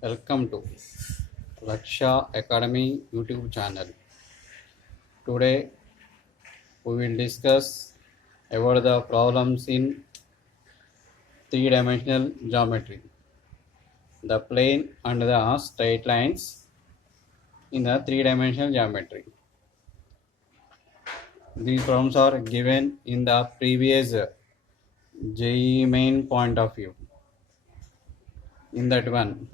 Welcome to Laksha Academy YouTube channel. Today we will discuss about the problems in three-dimensional geometry. The plane and the straight lines in the three-dimensional geometry. These problems are given in the previous JEE main point of view. In that one,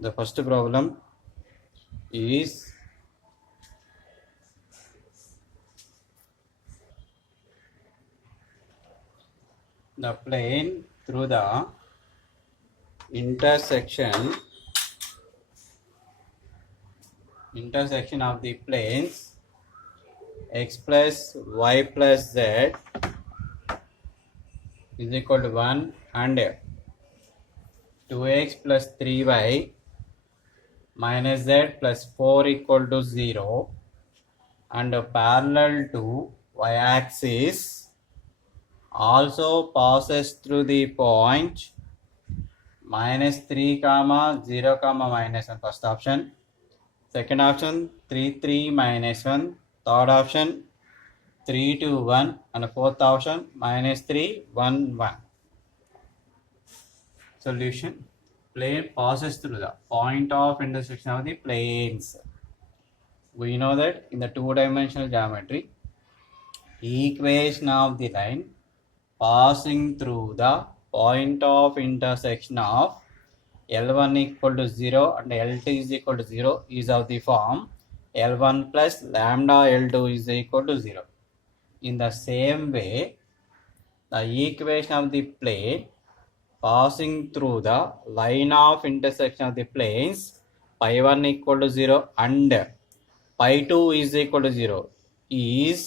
the first problem is the plane through the intersection of the planes x plus y plus z is equal to 1 and 2x plus 3y minus z plus 4 equal to 0 and parallel to y axis also passes through the point minus 3 comma 0 comma minus 1. First option. Second option 3 3 minus 1. Third option 3 2 1 and fourth option minus 3 1 1. Solution. Plane passes through the point of intersection of the planes. We know that in the two-dimensional geometry, equation of the line passing through the point of intersection of L1 equal to 0 and L2 is equal to 0 is of the form L1 plus lambda L2 is equal to 0. In the same way, the equation of the plane passing through the line of intersection of the planes pi 1 equal to 0 and pi 2 is equal to 0 is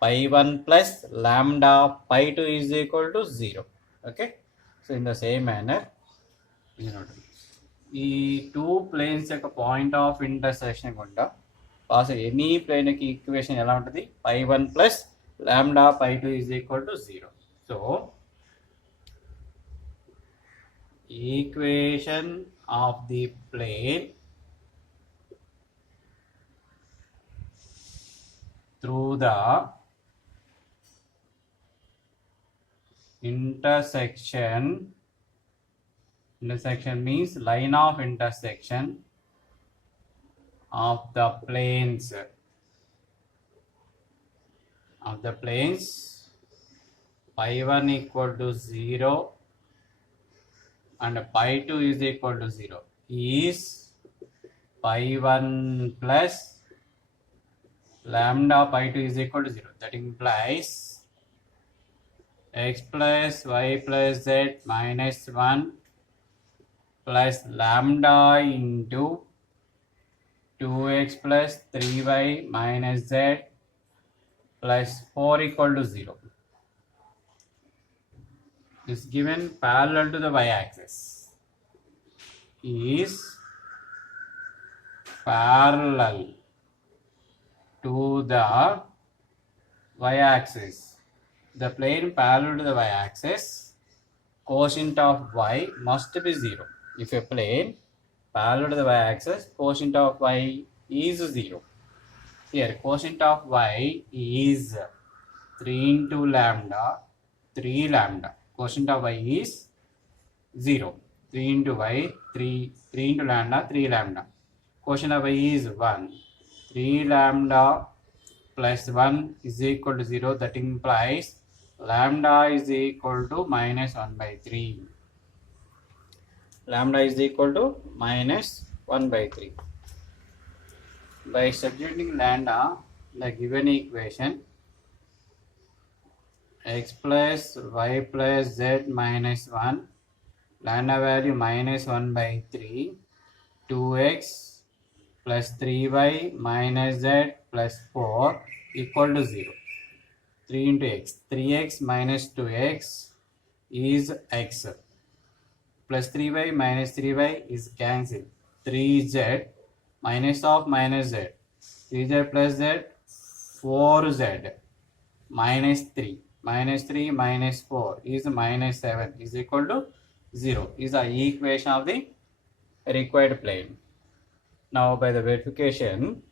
pi 1 plus lambda pi 2 is equal to 0. Okay, so in the same manner, ఈ two planes యొక్క point of intersection గుండా pass any plane యొక్క equation ఎలా ఉంటుంది pi 1 plus lambda pi 2 is equal to 0. So equation of the plane through the intersection means line of intersection of the planes pi 1 equal to 0 and pi 2 is equal to 0 is pi 1 plus lambda pi 2 is equal to 0. That implies x plus y plus z minus 1 plus lambda into 2x plus 3y minus z plus 4 equal to 0 is given parallel to the y-axis is parallel to the y-axis. The plane parallel to the y-axis, quotient of y must be 0. If a plane parallel to the y-axis, quotient of y is 0. Here, quotient of y is 3 into lambda, 3 lambda. Quotient of y is 0. 3 into y, 3 into lambda, 3 lambda. Quotient of y is 1. 3 lambda plus 1 is equal to 0. That implies lambda is equal to minus 1 by 3. Lambda is equal to minus 1 by 3. By substituting lambda, the given equation x plus y plus z minus 1, lambda value minus 1 by 3, 2x plus 3y minus z plus 4 equal to 0. 3 into x, 3x minus 2x is x plus 3y minus 3y is cancelled. 3z minus of minus z, 3z plus z, 4z minus 3 minus 3 minus 4 is minus 7 is equal to 0 is the equation of the required plane. Now by the verification,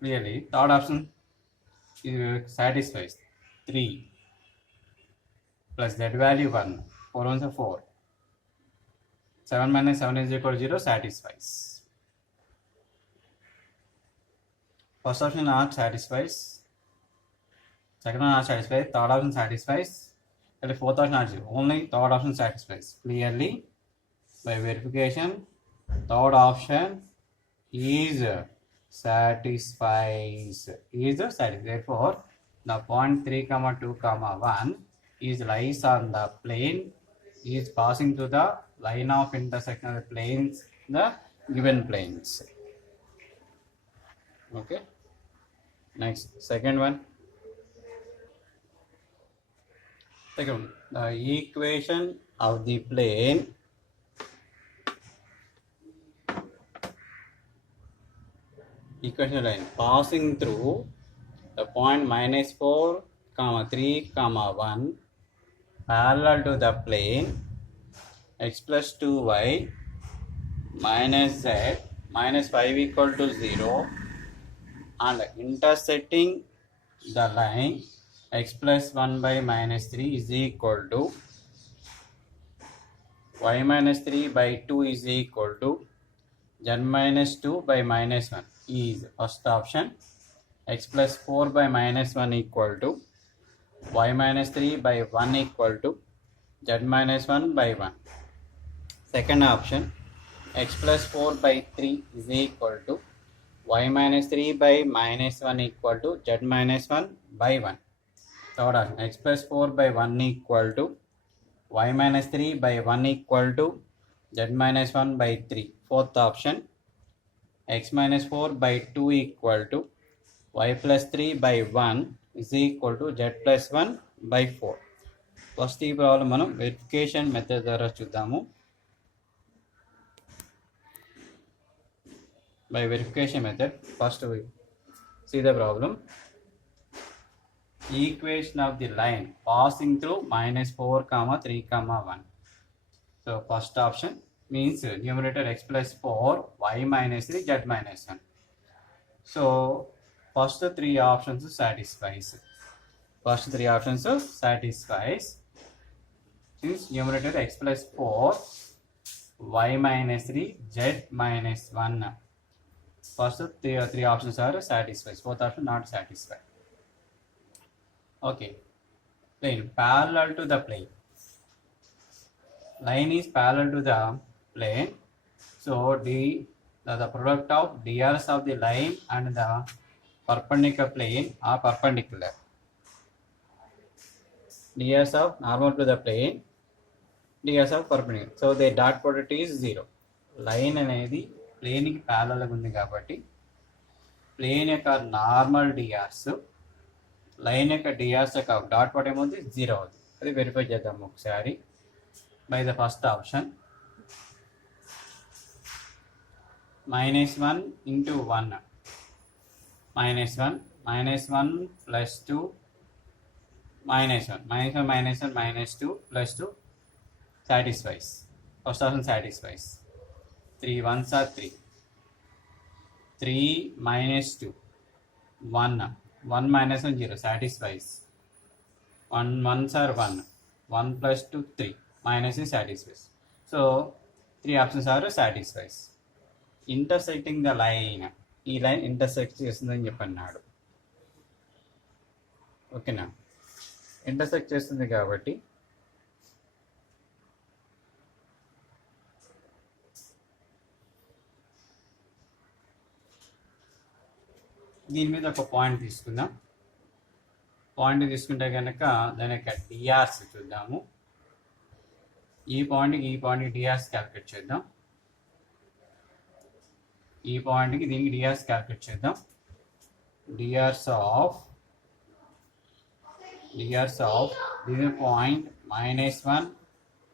clearly third option satisfies 3 plus z value 1, 4 ones are 4, 7 minus 7 is equal to 0 satisfies. First option not satisfies, second one not satisfies, third option satisfies, and fourth option not zero. Only third option satisfies. Clearly by verification third option is satisfies. Therefore the point 3 comma 2 comma 1 is lies on the plane, is passing through the line of intersection of the planes, the given planes. Okay, next second one, the equation of the plane line passing through the point minus 4 comma 3 comma 1 parallel to the plane x plus 2y minus z minus 5 equal to 0 and intersecting the line x plus 1 by minus 3 is equal to y minus 3 by 2 is equal to z minus 2 by minus 1 is first option. X plus 4 by minus 1 equal to y minus 3 by 1 equal to z minus 1 by 1. Second option, x plus 4 by 3 is equal to y minus 3 by minus 1 equal to z minus 1 by 1. Third option, x plus 4 by 1 equal to y minus 3 by 1 equal to z minus 1 by 3. Fourth option, x minus 4 by 2 equal to y plus 3 by 1 is equal to z plus 1 by 4. First ఈ problem మనం verification method ద్వారా చూద్దాము. By verification method, first we see the problem. Equation of the line passing through minus 4 comma 3 comma 1. So first option means numerator x plus 4 y minus 3 z minus 1. So first three options satisfies. Since numerator x plus 4 y minus 3 z minus 1. First three options are satisfies. Fourth option not satisfied. Okay, plane parallel to the plane. Line is parallel to the plane. So the product of drs of the line and the perpendicular plane are perpendicular. Drs of normal to the plane, drs of perpendicular. So the dot product is 0. Line అనేది plane కి parallel గా ఉంది కాబట్టి plane యొక్క normal DRs line యొక్క DRs యొక్క dot product ఏమవుతుంది 0 అవుతుంది. అది వెరిఫై చేద్దాం ఒకసారి. By the first option -1 into 1 -1 plus 2 -1 -2 plus 2 satisfies. First option satisfies. 3 ones are 3. 3 minus 2 1 1 minus 1 0 satisfies. 1 ones are 1 1 plus 2 3 minus is satisfies. So three options are satisfies. Intersecting the line, ఈ line intersect చేస్తుందని చెప్పన్నాడు. ఓకేనా, intersect చేస్తుంది కాబట్టి దీని మీద ఒక point తీసుకుందాం. Point తీసుకుంటే కనుక దాని యొక్క డిఆర్స్ చూద్దాము. ఈ పాయింట్కి డిఆర్స్ క్యాలిక్యులేట్ చేద్దాం. ఈ పాయింట్కి దీనికి డిఆర్స్ క్యాలిక్యులేట్ చేద్దాం. DRs of ds of this point -1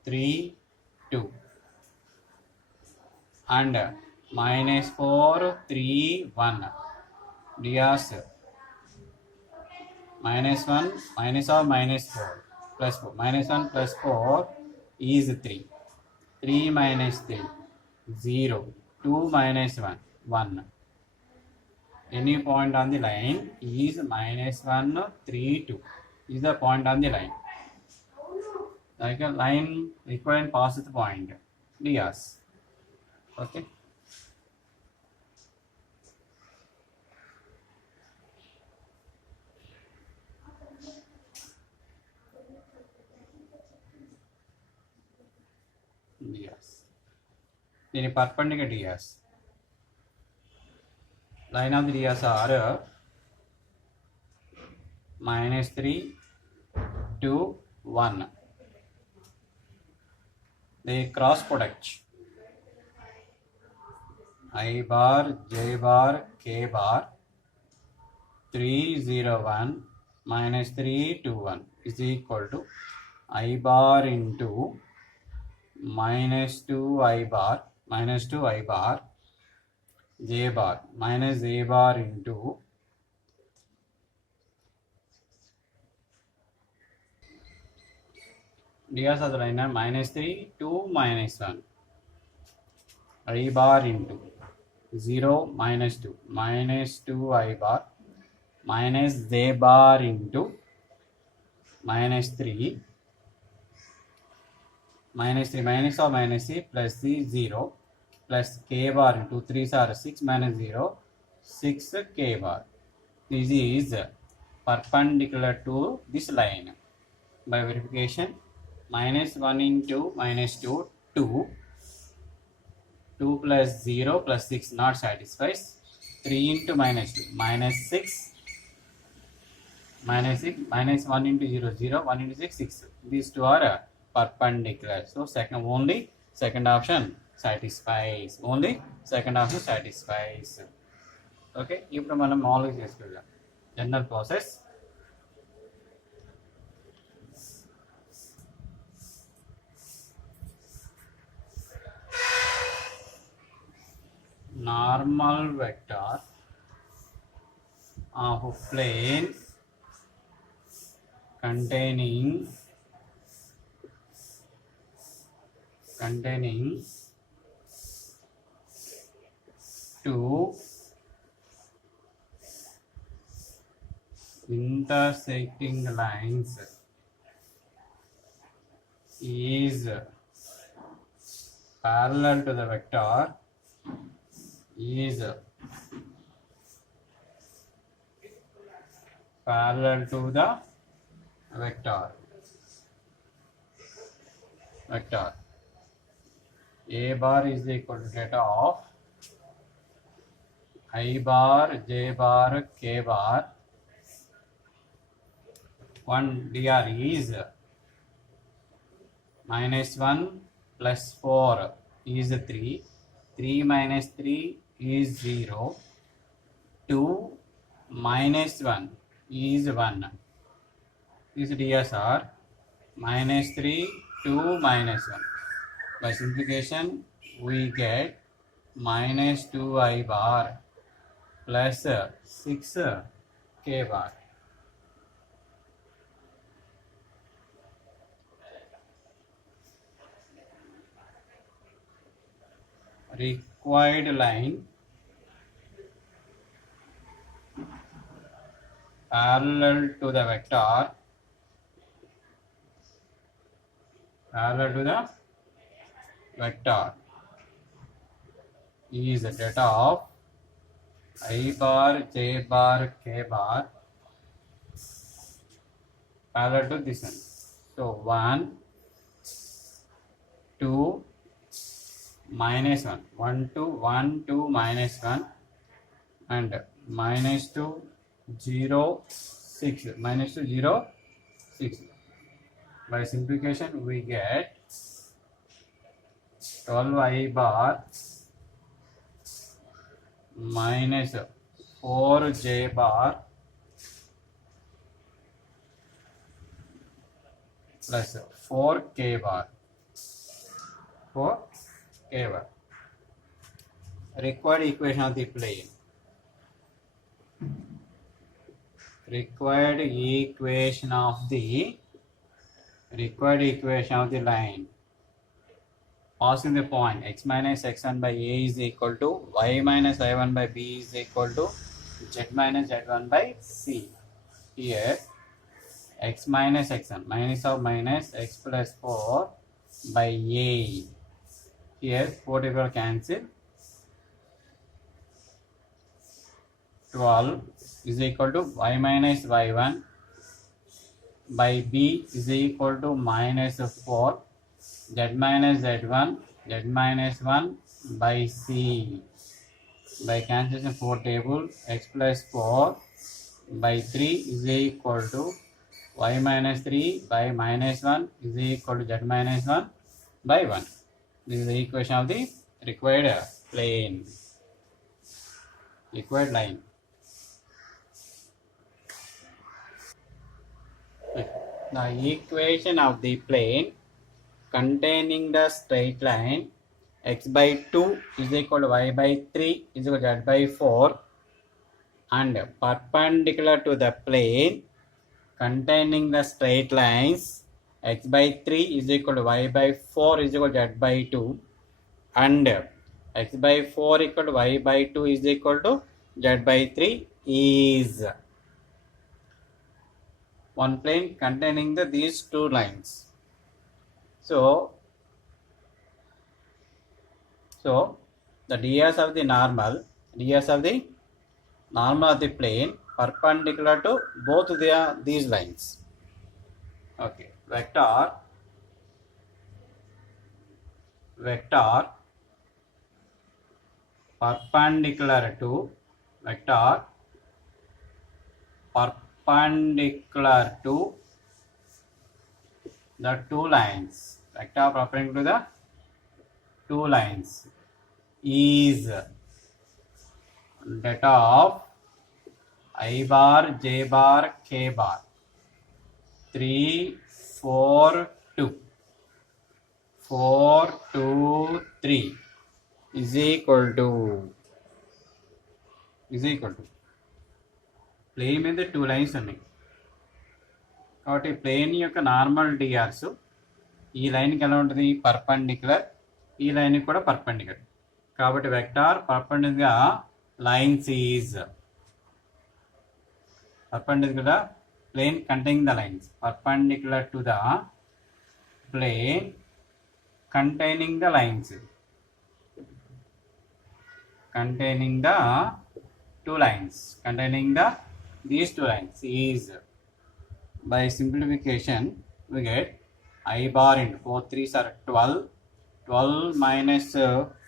3 2 and -4 3 1 ds -1 minus or -4 plus 4 -1 plus 4 is 3 3 minus 3 0 2 minus 1 1 any point on the line is -1 3 2 is the point on the line like a line equivalent passes the point ds. Okay, ds దీని perpendicular ds line of the ds are -3 2 1 they cross product I bar j bar k bar 3 0 1 minus 3 2 1 is equal to I bar into minus 2 I bar j bar minus j bar into ds of the line are -3 2 minus 1 I bar into 0 minus 2 I bar minus j bar into -3 minus or minus c plus c 0 plus k bar into 3s are 6 minus 0 6 k bar. This is perpendicular to this line. By verification, -1 into -2 2 2 plus 0 plus 6 not satisfies. 3 into -2 -6 -1 into 0 0 1 into 6 6. These two are perpendicular. So only second option satisfies. Okay, ఇప్పుడు మనం మామూలుగా చేసుకుందాం general process. Normal vector of a plane containing two intersecting lines is parallel to the vector vector a bar is equal to data of I bar j bar k bar 1 dr is -1 plus 4 is 3 3 minus 3 is 0 2 minus 1 is 1. These drs are -3 2 minus 1. By simplification we get -2 I bar plus 6 k bar. Required line parallel to the vector is the data of I bar j bar k bar parallel to this one. So 1 2 -1 1 2 1 2 -1 and -2 0 6 -2 0 6. By simplification we get 12 I bar minus 4 j bar plus 4k bar. 4k bar. Required equation of the plane. Required equation of the line. Passing the point x minus x1 by a is equal to y minus y1 by b is equal to z minus z1 by c. Here x minus x1 minus of minus x plus 4 by a. Here 4 will cancel. 12 is equal to y minus y1 by b is equal to minus 4 z minus z1 z minus 1 by c. By cancellation 4 table x plus 4 by 3 is equal to y minus 3 by minus 1 is equal to z minus 1 by 1. This is the equation of the required plane, required line. The equation of the plane containing the straight line x by 2 is equal to y by 3 is equal to z by 4 and perpendicular to the plane containing the straight lines x by 3 is equal to y by 4 is equal to z by 2 and x by 4 equal to y by 2 is equal to z by 3 is one plane containing these two lines. So the ds of the normal of the plane perpendicular to both these lines. Okay, vector perpendicular to the two lines. Vector perpendicular to the two lines is that of I bar, j bar, k bar. 3, 4, 2. 4, 2, 3 is equal to plane మీద two lines ఉన్నాయి కాబట్టి plane యొక్క normal DRs ఈ లైన్కి ఎలా ఉంటుంది perpendicular, ఈ లైన్కి కూడా పర్పెండిక్యులర్. కాబట్టి vector perpendicular lines is perpendicular plane containing the lines perpendicular to the plane containing the lines containing the two lines containing these two lines is, by simplification we get I bar into 4 3s are 12, 12 minus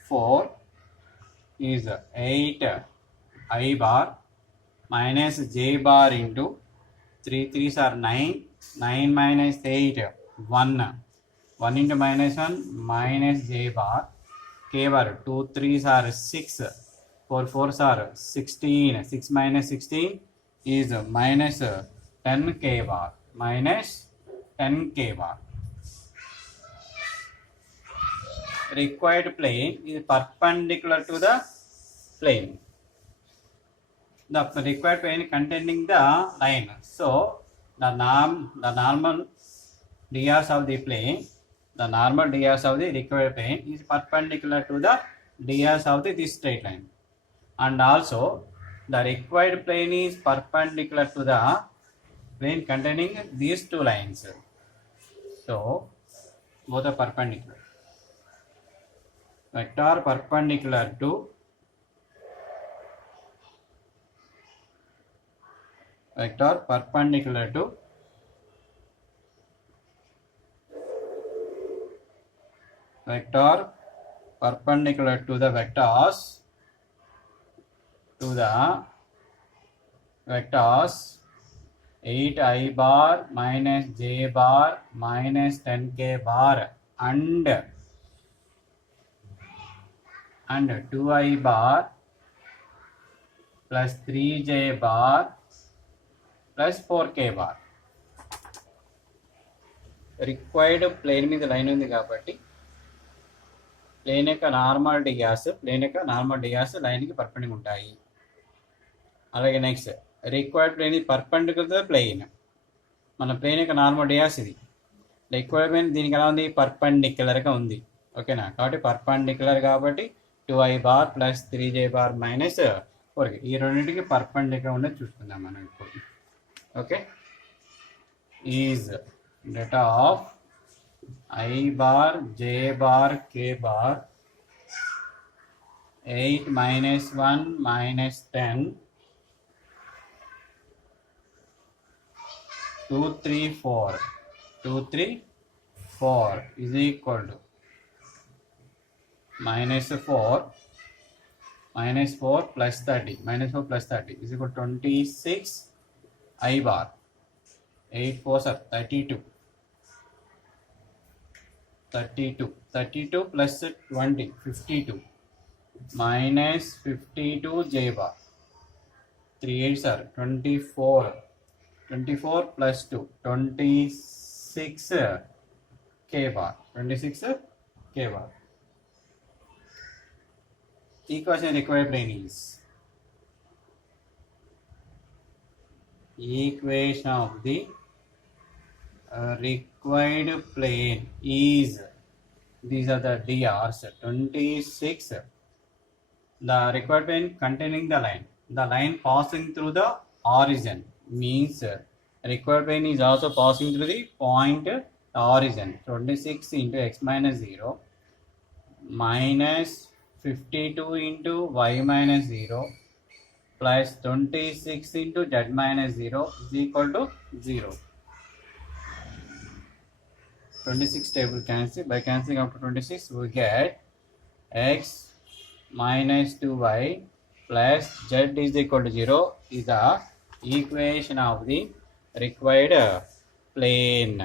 4 is 8 I bar minus j bar into 3 3s are 9, 9 minus 8 1, 1 into minus 1 minus j bar, k bar 2 3s are 6, 4 4s are 16, 6 minus 16 is minus 10 k bar, minus 10 k bar. Required plane is perpendicular to the plane. The required plane containing the line. So the normal drs of the plane, the normal drs of the required plane is perpendicular to the drs of this straight line, and also the required plane is perpendicular to the plane containing these two lines. So both are perpendicular. Vector perpendicular to vector perpendicular to vector perpendicular to the vectors 8 I bar minus j bar minus 10 k bar and 2 I bar plus 3 j bar plus 4 k bar. Required plane మీద line ఉంది కాబట్టి plane యొక్క normal Dias లైన్కి perpendicular ఉంటాయి. అలాగే next required plane perpendicular plane, మన plane యొక్క normal డియాస్ ఇది. రిక్వైర్డ్ ప్లేన్ దీనికి ఎలా ఉంది, పర్పెండిక్యులర్గా ఉంది. ఓకేనా, కాబట్టి పర్పెండిక్యులర్ కాబట్టి 2i bar plus 3j bar minus 4, ఈ రెండింటికి పర్పెండిక్యులర్ ఉన్నది చూసుకుందాం మనం ఇప్పుడు. Okay, is data of i bar j bar k bar 8 minus 1 minus 10 2 3 4 2 3 4 is equal to minus 4 plus 30 is equal to 26 I bar 8 4s are 32 plus 20 52 minus 52 j bar 3 8s are 24 plus 2 26 k bar equation required plane is equation of the required plane is, these are the DRs, 26, the required plane containing the line passing through the origin, means required plane is also passing through the point origin. 26 into x minus 0 minus 52 into y minus 0 plus 26 into z minus 0 is equal to 0. 26 table cancel, by cancelling up to 26 we get x minus 2y plus z is equal to 0 is the equation of the required plane.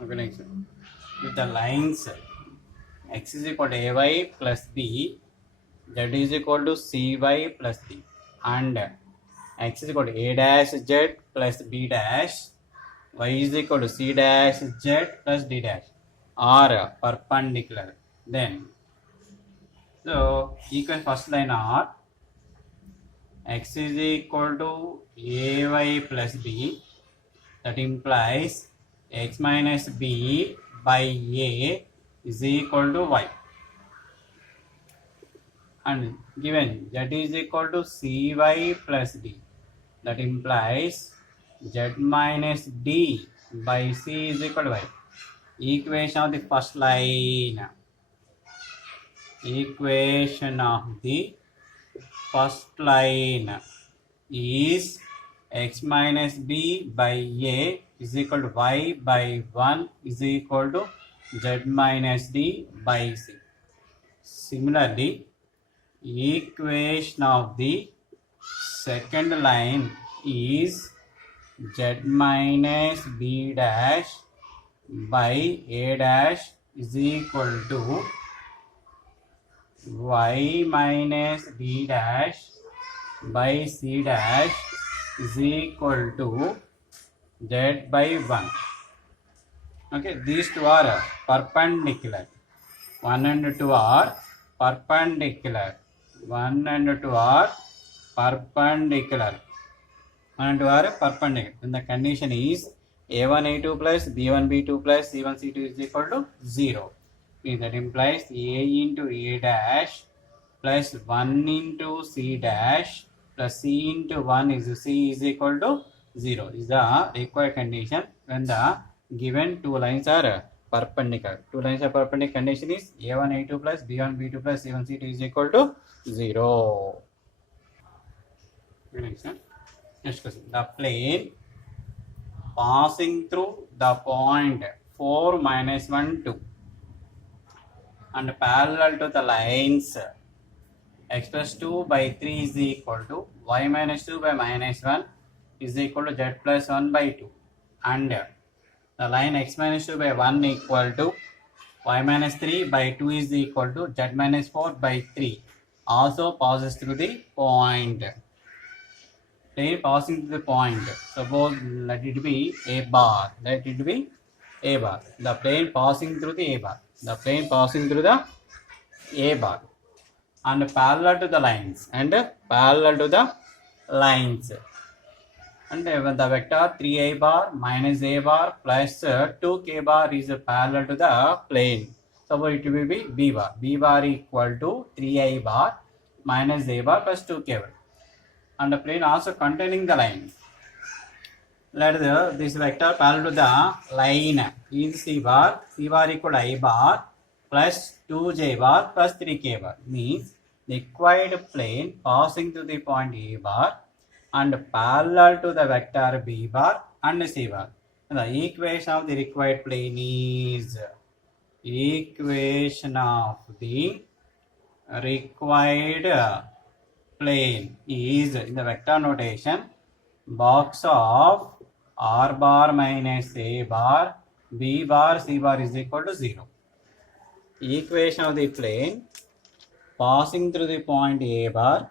Okay, next, with the lines x is equal to ay plus b, z is equal to cy plus d, and x is equal to a dash z plus b dash, y is equal to c dash z plus d dash are perpendicular. Then so equal first line are x is equal to ay plus b, that implies x minus b by a is equal to y, and given z is equal to cy plus d, that implies z minus d by c is equal to y. Equation of the first line is x minus b by a is equal to y by 1 is equal to z minus d by c. Similarly, equation of the second line is z minus b dash by a dash is equal to y minus b dash by c dash is equal to z by 1. Okay, these two are perpendicular. 1 and 2 are perpendicular. 1 and 2 are perpendicular. 1 and 2 are perpendicular. Then the condition is a1 a2 plus b1 b2 plus c1 c2 is equal to 0. That implies a into a dash plus 1 into c dash plus c into 1 is c is equal to 0 is the required condition when the given two lines are perpendicular. Two lines are perpendicular, condition is a1 a2 plus b1 b2 plus c1 c2 is equal to 0. Next question. The plane passing through the point 4 minus 1 2 and parallel to the lines x plus 2 by 3 is equal to y minus 2 by minus 1 is equal to z plus 1 by 2, and the line x minus 2 by 1 equal to y minus 3 by 2 is equal to z minus 4 by 3 also passes through the point. plane passing through the point. Suppose let it be a bar. Let it be a bar. The plane passing through the a bar. The plane passing through the a bar and parallel to the lines and parallel to the lines. And the vector 3a bar minus a bar plus 2k bar is parallel to the plane. So it will be b bar. B bar equal to 3a bar minus a bar plus 2k bar. And the plane also containing the line. Let this vector parallel to the line is c bar equal to I bar plus 2j bar plus 3k bar. Means the required plane passing through the point A bar and parallel to the vector B bar and C bar. The equation of the required plane is equation of the required plane is in the vector notation box of r bar minus a bar b bar c bar is equal to 0. Equation of the plane passing through the point a bar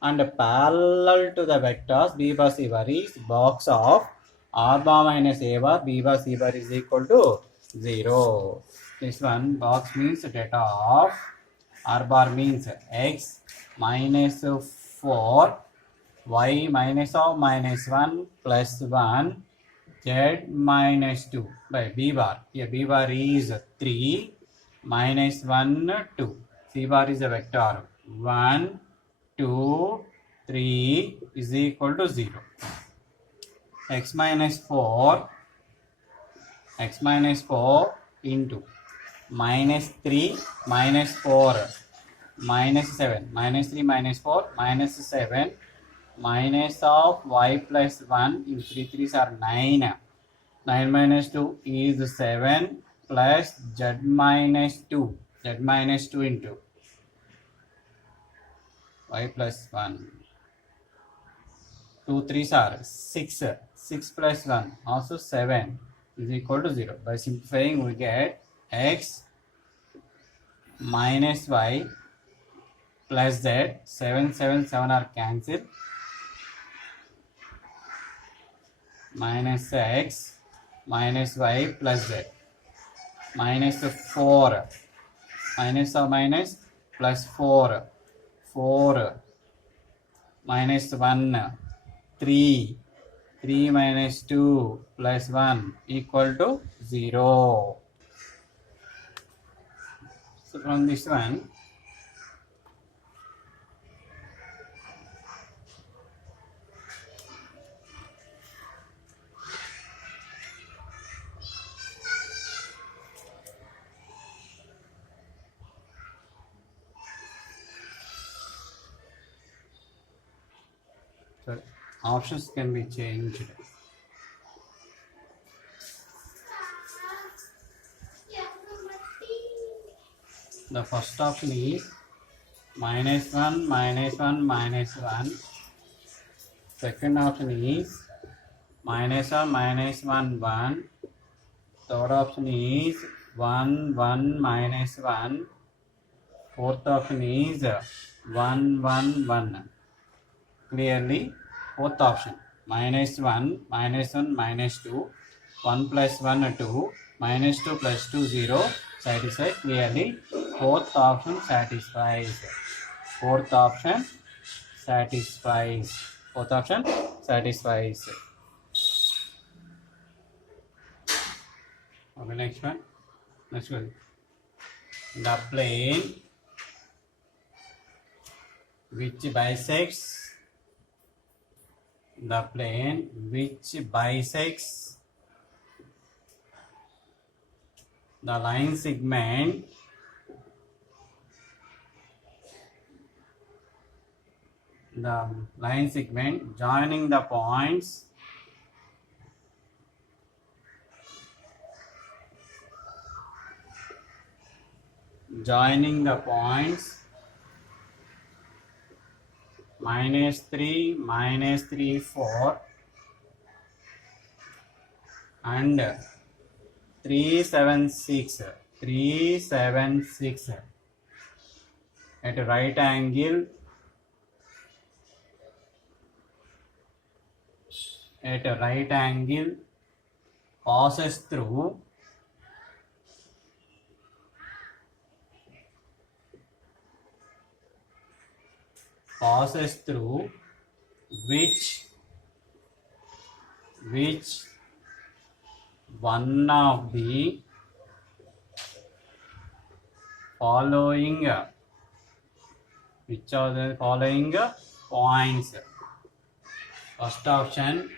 and parallel to the vectors b bar c bar is box of r bar minus a bar b bar c bar is equal to 0. This one box means data of r bar means x minus 4 y minus of minus 1 plus 1 z minus 2 by b bar. Here b bar is 3 minus 1 2. C bar is a vector 1 2 3 is equal to 0. X minus 4 into minus 3 minus 4 minus 7 minus 3 minus 4 minus 7 minus of y plus 1 in 3 3s are 9. 9 minus 2 is 7 plus z minus 2 into y plus 1. 2 3s are 6. 6 plus 1 also 7 is equal to 0. By simplifying we get x minus y plus z. 7 are cancelled. Minus x minus y plus z. Minus 4 minus of minus plus 4 minus 1 3 minus 2 plus 1 equal to 0. So from this one so options can be changed. The first option is minus 1 minus 1 minus 1. Second option is minus 1 minus 1 1. Third option is 1 1 minus 1. Fourth option is 1 1 1. Clearly fourth option minus 1 minus 1 minus 2 1 plus 1 2 minus 2 plus 2 0 satisfies. Clearly fourth option satisfies. Fourth option satisfies. Fourth option satisfies. Okay, next one. The plane which bisects the line segment joining the points minus 3 4 and 3 7 6 at right angle at a right angle passes through which one of the following points. First option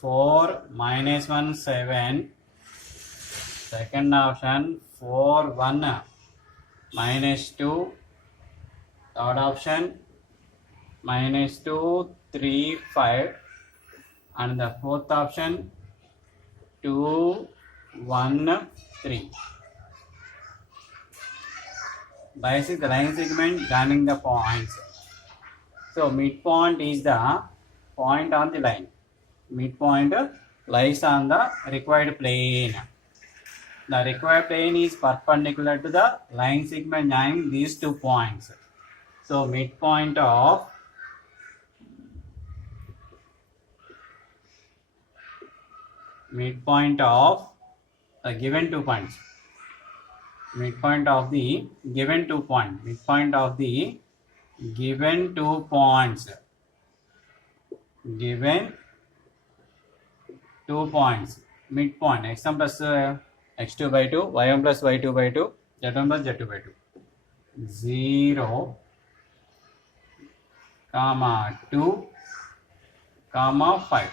4 minus 1 7. Second option 4 1 minus 2. Third option minus 2 3 5. And the fourth option 2 1 3. Basic the line segment joining the points. So midpoint is the point on the line. Midpoint lies on the required plane. The required plane is perpendicular to the line segment joining these 2 points. So midpoint of the given 2 points. Midpoint of the given 2 points. Midpoint of the given 2 points. Given 2 points. Midpoint x1 plus x2 by 2, y1 plus y2 by 2, z1 plus z2 by 2. 0, 2, 5.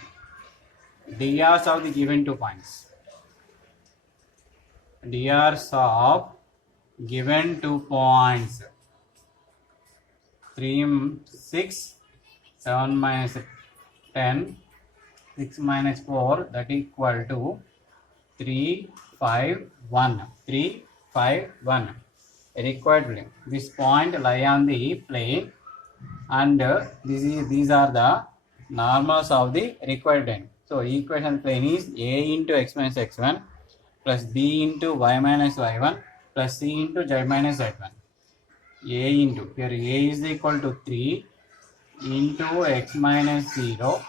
DRs of the given 2 points. DRs of given 2 points. 3, 6, 7 minus 10, 6 minus 4, that equal to 3, 5, 1. 3, 5, 1. Required plane. This point lie on the plane, and these are the normals of the required plane. So equation plane is a into x minus x1 plus b into y minus y1 plus c into z minus z1. A into, here a is equal to 3 into x minus 0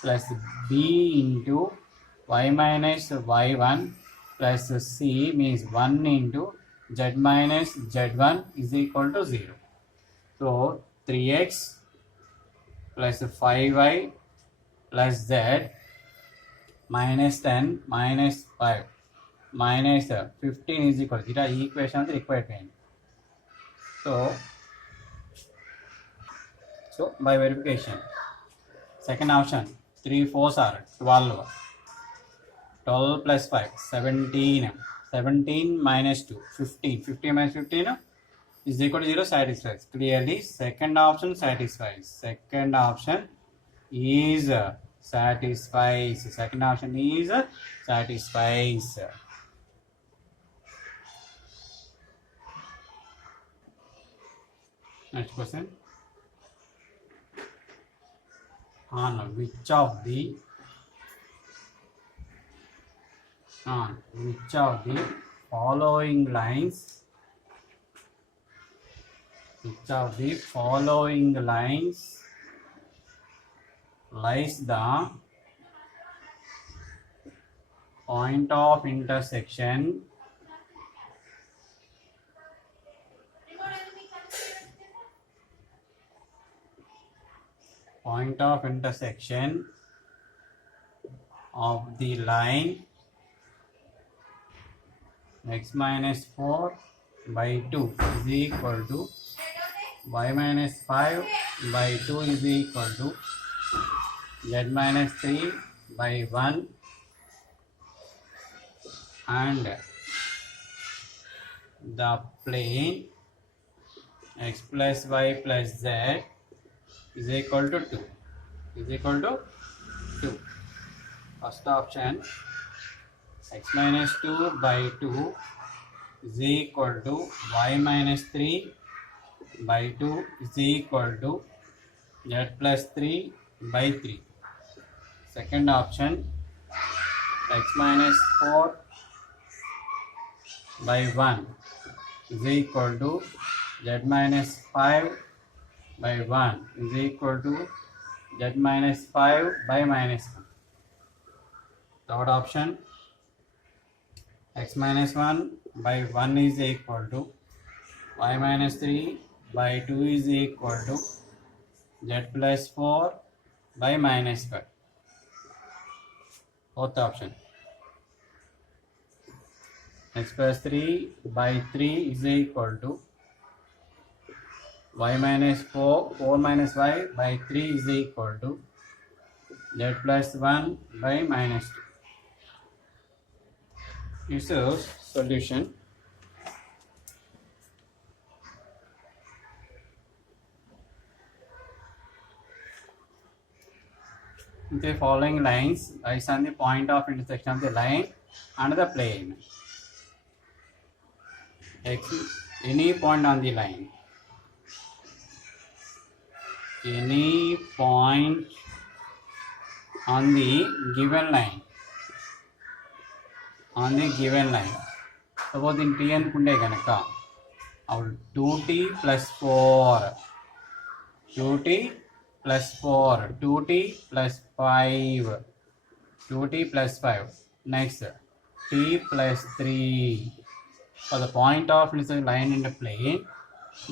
plus b into y minus y1 plus c means 1 into z minus z1 is equal to 0. So 3x plus 5y plus z minus 10 minus 5 minus 15 is equal to the equation of the required plane. So by verification, second option 3 4s are 12. 12 plus 5 17. 17 minus 2 15. 15 minus 15 is equal to 0. Satisfies. Clearly second option satisfies. Second option is satisfies. Second option is satisfies. Next question. On which of the following lines lies the point of intersection of the line x minus 4 by 2 is equal to y minus 5 by 2 is equal to z minus 3 by 1, and the plane x plus y plus z is equal to 2. First option x minus 2 by 2 is equal to y minus 3 by 2 is equal to z plus 3 by 3. Second option x minus 4 by 1 is equal to z minus 5 by 1 is equal to z minus 5 by minus 1. Third option, x minus 1 by 1 is equal to y minus 3 by 2 is equal to z plus 4 by minus 5. Fourth option, x plus 3 by 3 is equal to y minus 4 minus y by 3 is equal to z plus 1 by minus 2. This is solution. The following lines lies on the point of intersection of the line and the plane. Any point on the line, any point on the given line, suppose in T అనుకుంటే కనుక అప్పుడు 2t plus 4, 2t plus 4, 2t plus 5, 2t plus 5. Next, t plus 3. For the point of intersection line in the plane,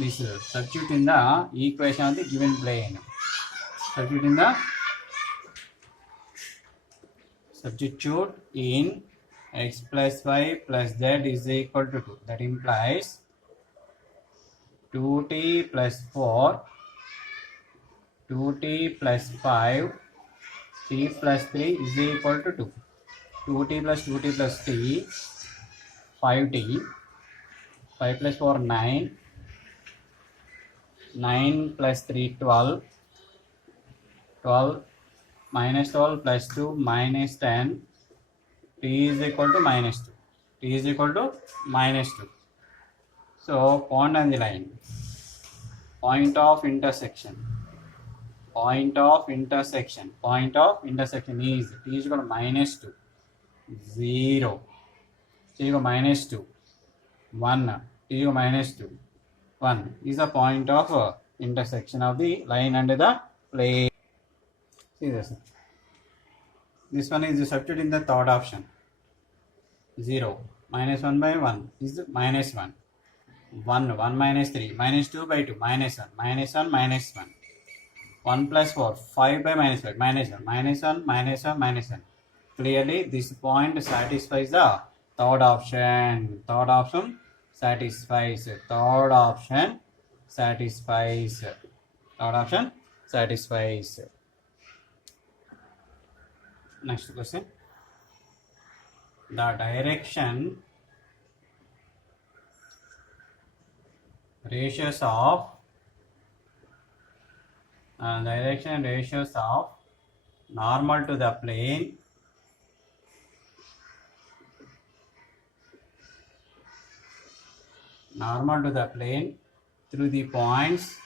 this substitute in the equation of the given plane. Substitute in x plus y plus z is equal to 2. That implies 2t plus 4, 2t plus 5, t plus 3 is equal to 2. 2t plus 2t plus t, 5t, 5 plus 4 9, 9 plus 3 12, 12 minus 12 plus 2 minus 10, t is equal to minus 2. T is equal to minus 2. So point on the line, point of intersection is t is equal to minus 2, 0, t is equal to minus 2, 1, t is equal to minus 2, 1 is the point of intersection of the line and the plane. See this. This one is substituted in the third option. 0 minus 1 by 1 is minus 1. 1 minus 3 minus 2 by 2 minus 1 minus 1 minus 1. 1 plus 4 5 by minus 5 minus 1 minus 1 minus 1 minus 1. Clearly this point satisfies the third option. Third option satisfies. Next question. The direction ratios of normal to the plane through the points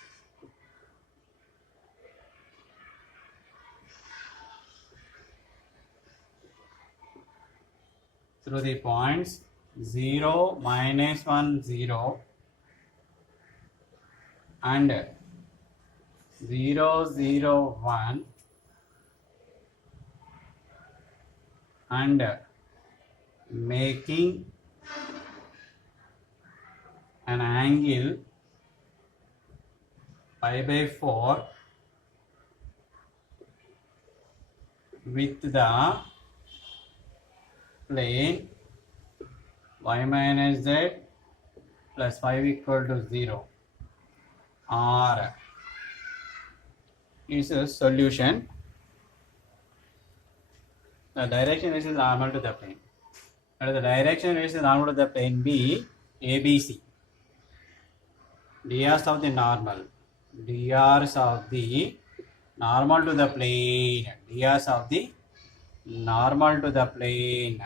through the points 0, minus 1, 0 and 0, 0, 1 and making an angle pi by 4 with the plane y minus z plus 5 equal to 0 R is a solution. The direction is normal to the plane. And the direction is normal to the plane B, ABC. Drs of the normal to the plane. Drs of the normal to the plane.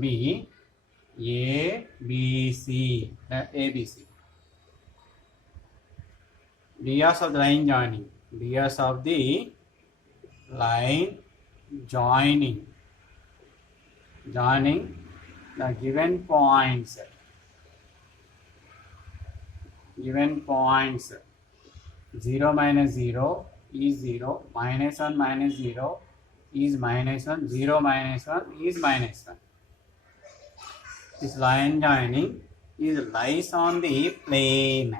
B, A, B, C. ABC. Drs of the line joining. Drs of the line joining the given points 0 minus 0 is 0, minus 1 minus 0 is minus 1, 0 minus 1 is minus 1. This line joining is lies on the plane.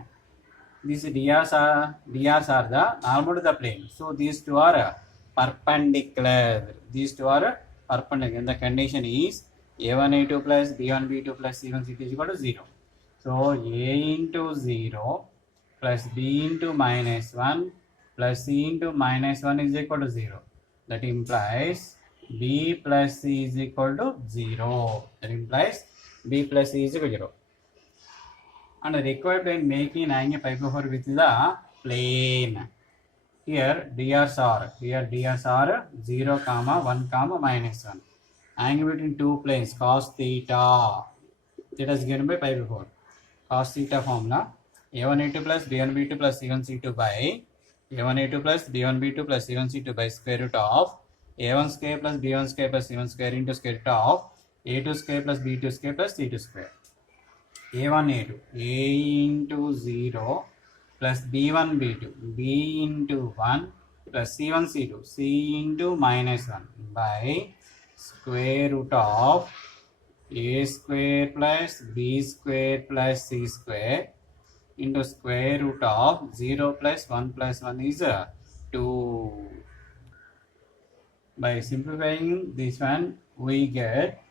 These DRs are the normal to the plane. So these two are perpendicular. These two are perpendicular. And the condition is A1 A2 plus B1 B2 plus C1 C2 is equal to 0. So A into 0 plus B into minus 1 plus C into minus 1 is equal to 0. That implies B plus C is equal to 0. That implies B plus C is equal to 0. And the required plane making angle pi by 4 with the plane. Here DRs are 0 comma 1 comma minus 1. Angle between two planes cos theta. Theta is given by pi by 4. Cos theta formula A1 A2 plus B1 B2 plus C1 C2 by A1 A2 plus B1 B2 plus C1 C2 by square root of A1 square plus B1 square plus C1 square into square root of A2 square plus B2 square plus C2 square. A1 A2 A into 0 plus B1 B2 B into 1 plus C1 C2 C into minus 1 by square root of A square plus B square plus C square into square root of 0 plus 1 is 2. By simplifying this one, we get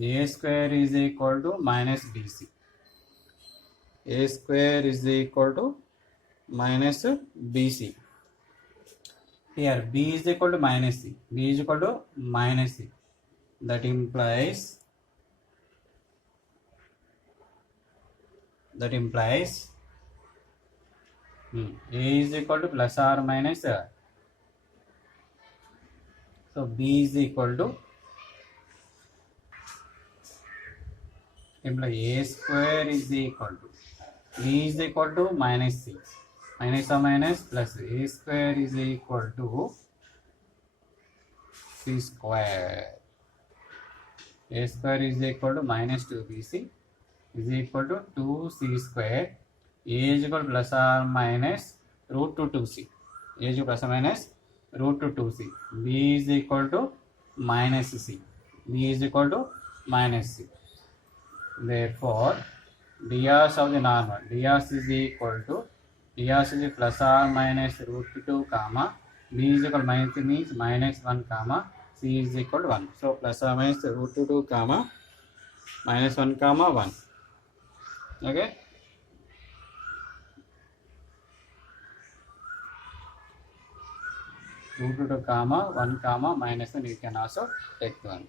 A square is equal to minus BC. A square is equal to minus BC. Here B is equal to minus C. B is equal to minus C. That implies A is equal to plus or minus. So B is equal to A square is equal to B is equal to minus C. Minus or minus plus A square is equal to C square. A square is equal to minus 2BC is equal to 2C square. A is equal to plus or minus root to 2C. A is equal to plus or minus root to 2C. B is equal to minus C. B is equal to minus C. Therefore, drs of the normal, drs is equal to drs is plus or minus root 2 comma b is equal to minus means minus 1 comma c is equal to 1. So plus or minus root 2 comma minus 1 comma 1. Okay. Root 2 comma 1 comma minus 1, you can also take 1.